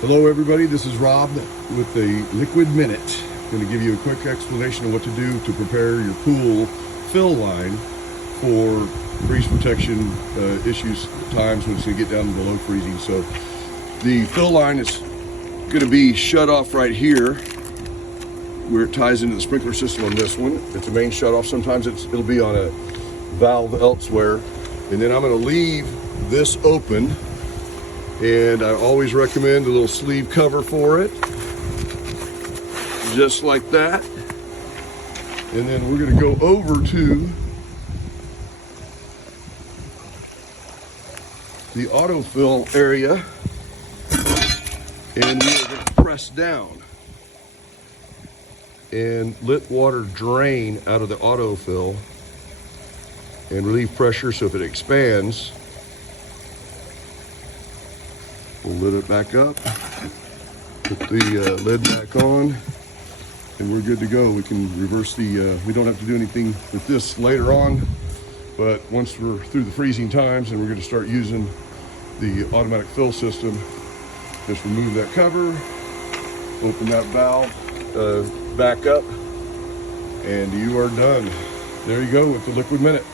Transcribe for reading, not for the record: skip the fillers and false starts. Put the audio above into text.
Hello everybody, this is Rob with the Liquid Minute. I'm going to give you a quick explanation of what to do to prepare your pool fill line for freeze protection issues at times when it's going to get down below freezing. So the fill line is going to be shut off right here where it ties into the sprinkler system on this one. It's a main shut off. Sometimes it'll be on a valve elsewhere. And then I'm going to leave this open. And I always recommend a little sleeve cover for it, just like that. And then we're going to go over to the autofill area, and we're going to press down and let water drain out of the autofill and relieve pressure. So if it expands, we'll lit it back up, put the lid back on, and we're good to go. We can reverse the, we don't have to do anything with this later on, but once we're through the freezing times and we're going to start using the automatic fill system, just remove that cover, open that valve back up, and you are done. There you go with the Liquid Minute.